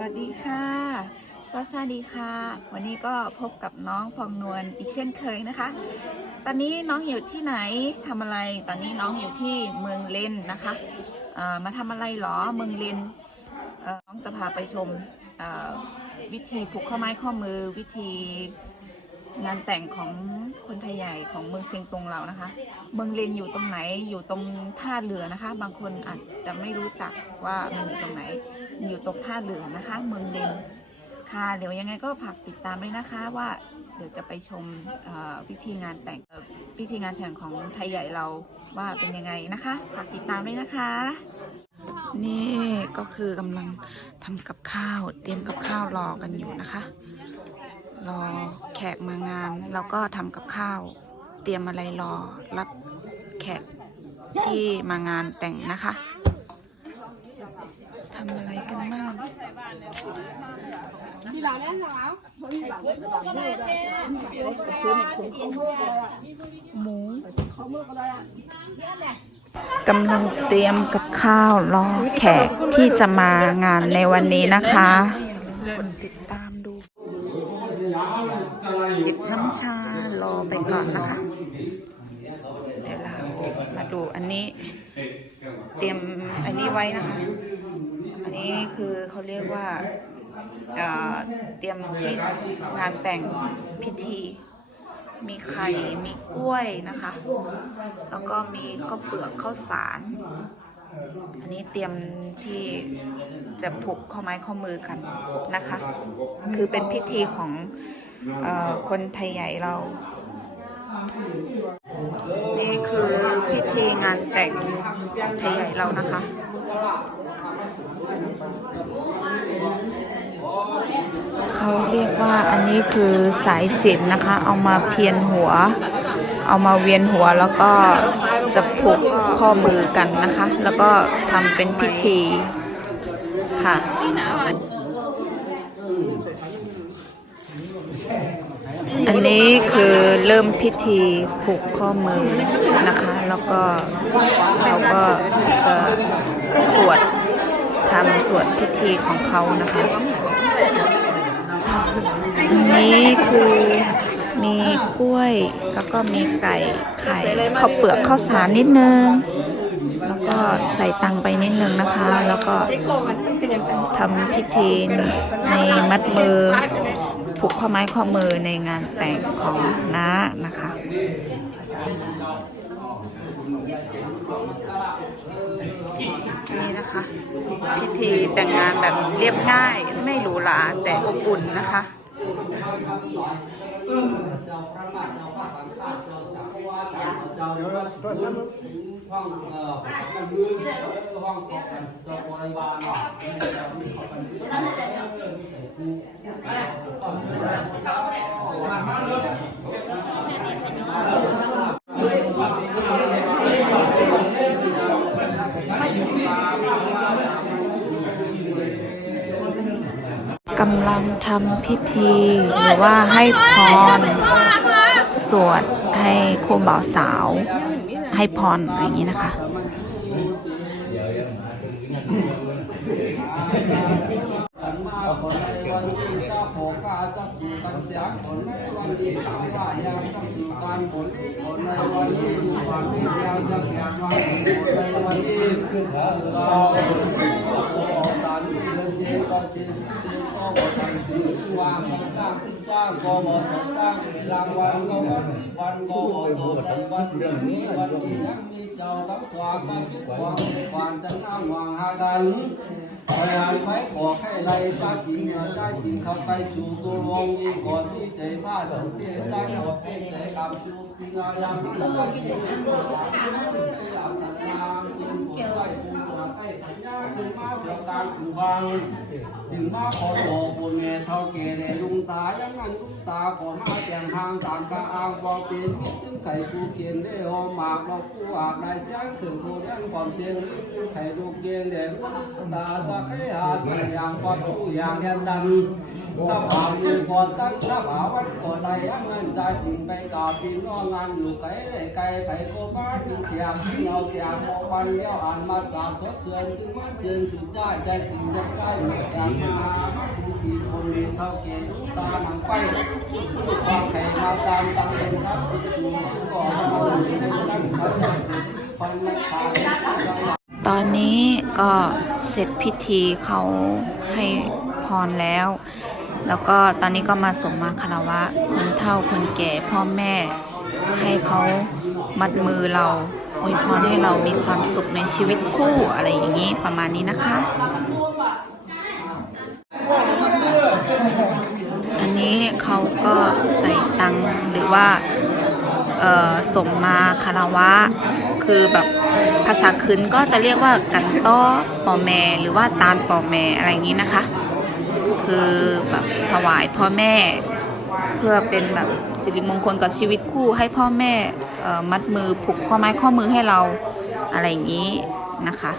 วัสดีค่ะซาซาดีค่ะ วันนี้ก็พบกับน้องฟองนวลอีกเช่นเคยนะคะ ตอนนี้น้องอยู่ที่ไหนทำอะไร ตอนนี้น้องอยู่ที่เมืองเลนนะคะมาทำอะไรหรอ เมืองเลนน้องจะพาไปชมวิธีผูกข้อไม้ข้อมือวิธี งานแต่งของคนไทยใหญ่ของเมืองเชียงตุงเรานะคะ เมืองเลนอยู่ตรงไหนอยู่ตรงท่าเรือนะคะ บางคนอาจจะไม่รู้จักว่ามันอยู่ตรงไหน อยู่ตรงท่าเรือนะคะ เมืองเลนค่ะ เดี๋ยวยังไงก็ฝากติดตามด้วยนะคะว่าเดี๋ยวจะไปชมเอ่อวิธีงานแต่งเอ่อวิธีงานแต่งของไทยใหญ่เราว่าเป็นยังไงนะคะฝากติดตามด้วยนะคะ นี่ก็คือกำลังทำกับข้าว เตรียมกับข้าวรอกันอยู่นะคะ รอแขกมางาน แล้วก็ทำกับข้าว เตรียมอะไรรอรับแขกที่มางานแต่งนะคะทำอะไรกันบ้างหมูกำลังเตรียมกับข้าวรอแขกที่จะมางานในวันนี้นะคะ ติดตามดู จิบน้ำ ชารอไปก่อนนะคะ เดี๋ยวเรามาดูอันนี้ เตรียมอันนี้ไว้นะคะ อันนี้คือเขาเรียกว่าเตรียมที่งานแต่งพิธี มีไข่ มีกล้วยนะคะ แล้วก็มีข้าวเปลือกข้าวสาร อันนี้เตรียมที่จะผูกข้อไม้ข้อมือกันนะคะ คือเป็นพิธีของ คนไทยใหญ่เรา นี่คือพิธีงานแต่งของไทยใหญ่เรานะคะเขาเรียกว่าอันนี้คือสายสินนะคะ เอามาเพียนหัว เอามาเวียนหัวแล้วก็จะผูกข้อมือกันนะคะ แล้วก็ทำเป็นพิธีค่ะ อันนี้คือเริ่มพิธีผูกข้อมือนะคะ แล้วก็เขาก็จะสวดทำสวดพิธีของเขานะคะอันนี้คือมีกล้วย แล้วก็มีไก่ไข่ข้าวเปลือกข้าวสารนิดนึง แล้วก็ใส่ตังไปนิดนึงนะคะ แล้วก็ทำพิธีในมัดมือ ผูกข้อไม้ข้อมือในงานแต่งของน้านะคะ นี่นะคะ พิธีแต่งงานแบบเรียบง่ายไม่หรูหราแต่อบอุ่นนะคะ กำลังทำพิธีหรือว่าให้พรสวด ให้คู่บ่าวสาว ให้พรอย่างนี้นะคะ พยานไว้ขอให้ไรจ้าจีเหนือจ้าจีเข้าไปสู่ตัวรวงยิ่งก่อนที่ใจผ้าสังเกตจ้าขอเส้นใจกับจูสิงายามจ้าจีหลับสัญญาจิงปวดใจปู จะใกล้ปัญญาขึ้นมาเสียงดังหูบังถึงมาขอโตบุญแม่เท่าแก่แลุงตายังงั้นลุงตาขอมาแจงทางตามกะอ้างบอกเป็นมิตรถึงไข่กูเขียนได้หอมหมากเรากูอากได้เสียงถึงกูเรียนความเสียงถึงไข่ลูกเย็นเด็กตาสักให้อาเกียอย่างความผู้อย่างเรียนดัน ถ้าผ่านมีก่อนตั้งถ้าผ่าวันก่อนใดยังเงินใจจริงไปกาปีนองงานอยู่ไกลไกลไปโคบ้านเสียงที่เราเสียงมองวันเลี้ยวอ่านมาสาสดเชือนถึงมันเจือนสุดใจใจจริงจะใกล้อย่างมาทีคนมีเท่าเกณฑ์ตาหนังไปความแข่งมาตามตังเป็นทัพสิสูงก่อมาเลยให้ตั้งเขาฟันไม่ขาดตอนนี้ก็เสร็จพิธีเขาให้พรแล้ว แล้วก็ตอนนี้ก็มาสมมาคารวะคนเฒ่าคนแก่พ่อแม่ ให้เขามัดมือเราอวยพรให้เรามีความสุขในชีวิตคู่อะไรอย่างนี้ประมาณนี้นะคะ อันนี้เขาก็ใส่ตังหรือว่าสมมาคารวะ คือแบบภาษาคืนก็จะเรียกว่ากันต้อปอแม หรือว่าตาลปอแมอะไรอย่างนี้นะคะ คือแบบถวายพ่อแม่ เพื่อเป็นแบบสิริมงคลกับชีวิตคู่ให้พ่อแม่มัดมือผูกข้อไม้ข้อมือให้เราอะไรอย่างนี้นะคะ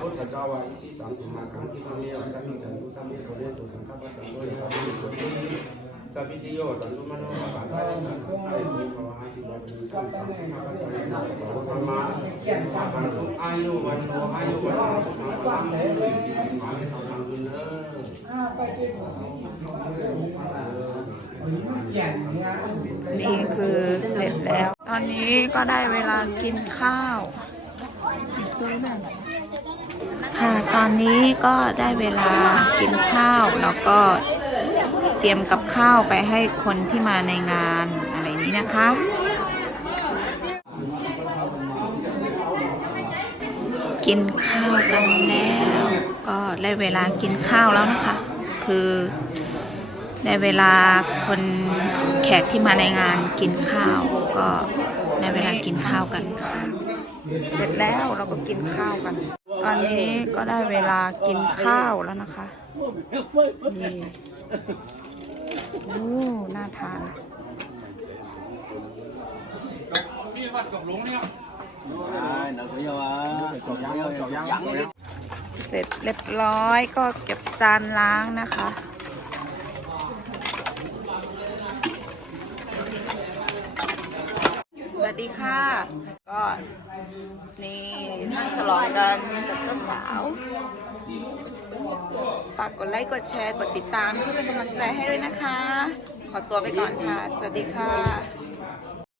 สัพพิโยตันตุมโนภูภวะหิวัตุสัมมาสัพพะธรรมะสังคุอายุวันโนอายุวันโน นี่คือเสร็จแล้ว ตอนนี้ก็ได้เวลากินข้าว ค่ะตอนนี้ก็ได้เวลากินข้าว แล้วก็เตรียมกับข้าวไปให้คนที่มาในงานอะไรนี้นะคะ กินข้าวกันแล้ว ก็ได้เวลากินข้าวแล้วนะคะ คือได้เวลาคนแขกที่มาในงานกินข้าวก็ได้เวลากินข้าวกัน เสร็จแล้วเราก็กินข้าวกัน ตอนนี้ก็ได้เวลากินข้าวแล้วนะคะนี่โอ้น่าทาน เสร็จเรียบร้อยก็เก็บจานล้างนะคะ สวัสดีค่ะ ก็นี่นั่งฉลองกันกับเจ้าสาว ฝากกดไลค์ กดแชร์ กดติดตามเพื่อเป็นกำลังใจให้ด้วยนะคะ ขอตัวไปก่อนค่ะ สวัสดีค่ะ